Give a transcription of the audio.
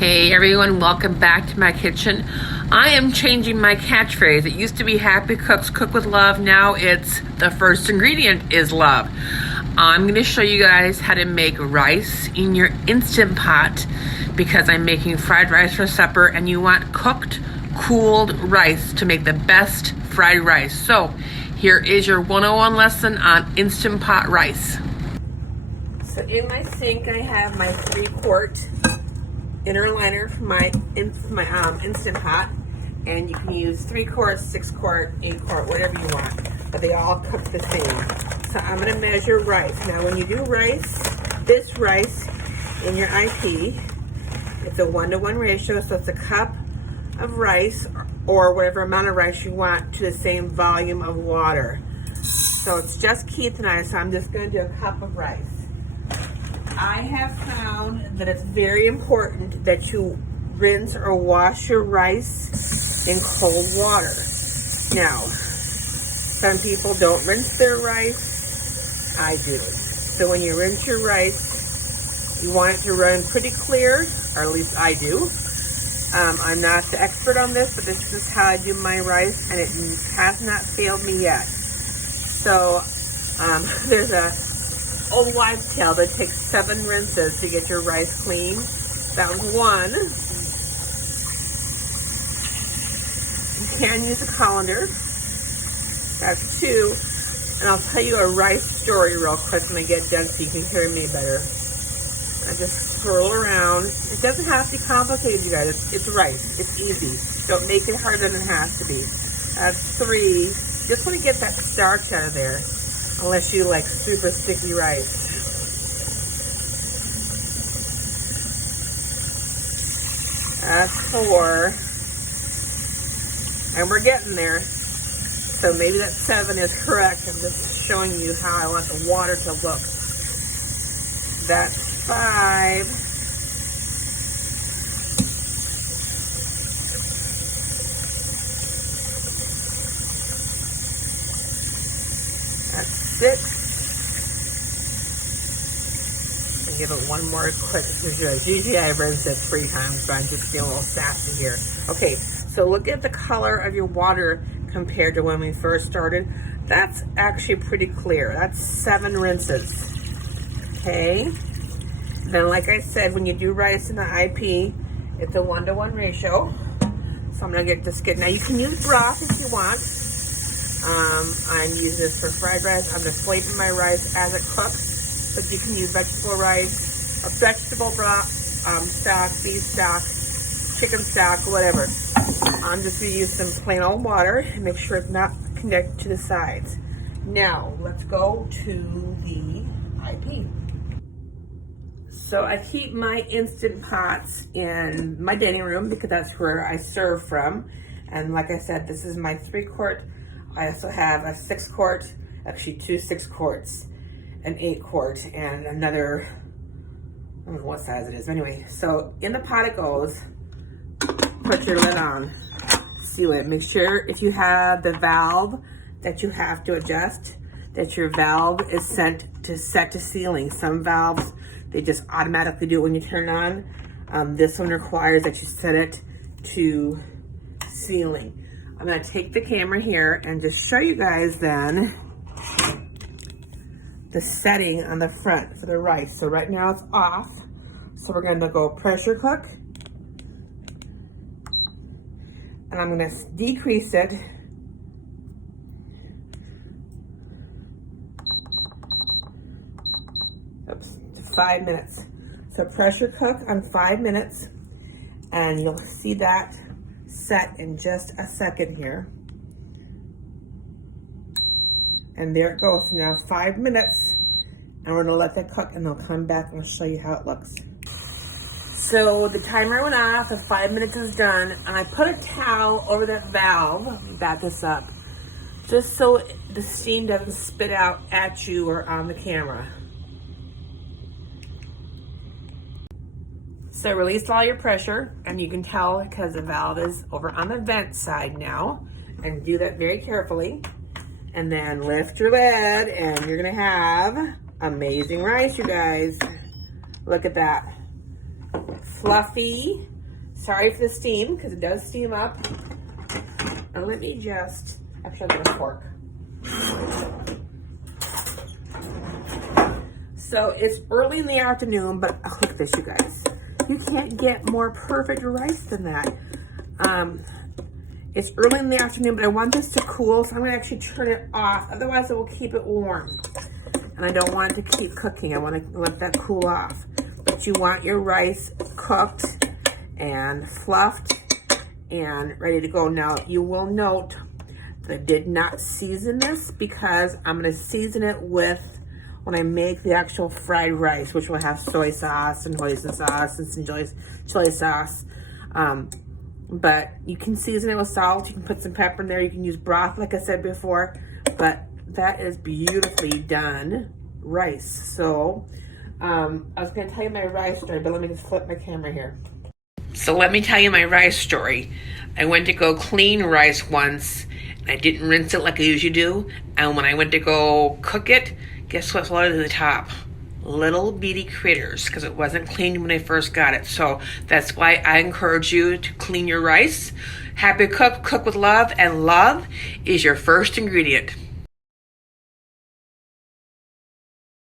Hey everyone, welcome back to my kitchen. I am changing my catchphrase. It used to be Happy Cooks Cook with Love. Now it's the first ingredient is love. I'm going to show you guys how to make rice in your Instant Pot because I'm making fried rice for supper and you want cooked, cooled rice to make the best fried rice. So here is your 101 lesson on Instant Pot rice. So in my sink I have my 3-quart inner liner for my Instant Pot, and you can use 3 quarts, 6 quart, 8 quart, whatever you want, but they all cook the same. So I'm going to measure rice. Now when you do rice, this rice in your IP, it's a 1-to-1 ratio, so it's a cup of rice or whatever amount of rice you want to the same volume of water. So it's just Keith and I, so I'm just going to do a cup of rice. I have found that it's very important that you rinse or wash your rice in cold water. Now, some people don't rinse their rice. I do. So when you rinse your rice, you want it to run pretty clear, or at least I do. I'm not the expert on this, but this is how I do my rice, and it has not failed me yet. So there's a old wives' tale that takes 7 rinses to get your rice clean. That was 1. You can use a colander. That's 2. And I'll tell you a rice story real quick when I get done so you can hear me better. I just swirl around. It doesn't have to be complicated, you guys. It's rice. It's easy. Don't make it harder than it has to be. That's 3. Just want to get that starch out of there. Unless you like super sticky rice. That's 4. And we're getting there. So maybe that 7 is correct. I'm just showing you how I want the water to look. That's 5. That's 6. I'll give it one more quick. Usually I rinsed it 3 times, but I'm just feeling a little sassy here. Okay, so look at the color of your water compared to when we first started. That's actually pretty clear. That's 7 rinses. Okay. Then, like I said, when you do rice in the IP, it's a 1-to-1 ratio. So I'm gonna get. Now you can use broth if you want. I'm using this for fried rice. I'm just flavoring my rice as it cooks, but you can use vegetable rice or vegetable broth, stock, beef stock, chicken stock, whatever. I'm just going to use some plain old water and make sure it's not connected to the sides. Now, let's go to the IP. So I keep my Instant Pots in my dining room because that's where I serve from. And like I said, this is my 3-quart. I also have a 6-quart, actually 2 6 quarts, an 8-quart, and another, I don't know what size it is. Anyway, so in the pot it goes. Put your lid on, seal it. Make sure if you have the valve that you have to adjust, that your valve is set to sealing. Some valves, they just automatically do it when you turn it on. This one requires that you set it to sealing. I'm gonna take the camera here and just show you guys then the setting on the front for the rice. So right now it's off. So we're gonna go pressure cook. And I'm gonna decrease it to 5 minutes. So pressure cook on 5 minutes, and you'll see that set in just a second here. And there it goes. Now 5 minutes, and we're gonna let that cook, and I'll come back and I'll show you how it looks. So the timer went off, the 5 minutes is done, and I put a towel over that valve. Let me back this up, just so the steam doesn't spit out at you or on the camera. So release all your pressure, and you can tell because the valve is over on the vent side now, and do that very carefully. And then lift your lid, and you're gonna have amazing rice, you guys. Look at that. fluffy. Sorry for the steam, because it does steam up. And let me just, actually I'll get a fork. So it's early in the afternoon, but oh, look at this, you guys. You can't get more perfect rice than that. It's early in the afternoon, but I want this to cool, so I'm gonna actually turn it off. Otherwise, it will keep it warm. And I don't want it to keep cooking. I want to let that cool off. But you want your rice cooked and fluffed and ready to go. Now, you will note that I did not season this because I'm gonna season it with when I make the actual fried rice, which will have soy sauce and hoisin sauce and some chili sauce. But you can season it with salt. You can put some pepper in there. You can use broth, like I said before. But that is beautifully done rice. So I was going to tell you my rice story, but let me just flip my camera here. So let me tell you my rice story. I went to go clean rice once, and I didn't rinse it like I usually do. And when I went to go cook it, guess what floated to the top? Little bitty critters, because it wasn't cleaned when I first got it. So that's why I encourage you to clean your rice. Happy cook, cook with love, and love is your first ingredient.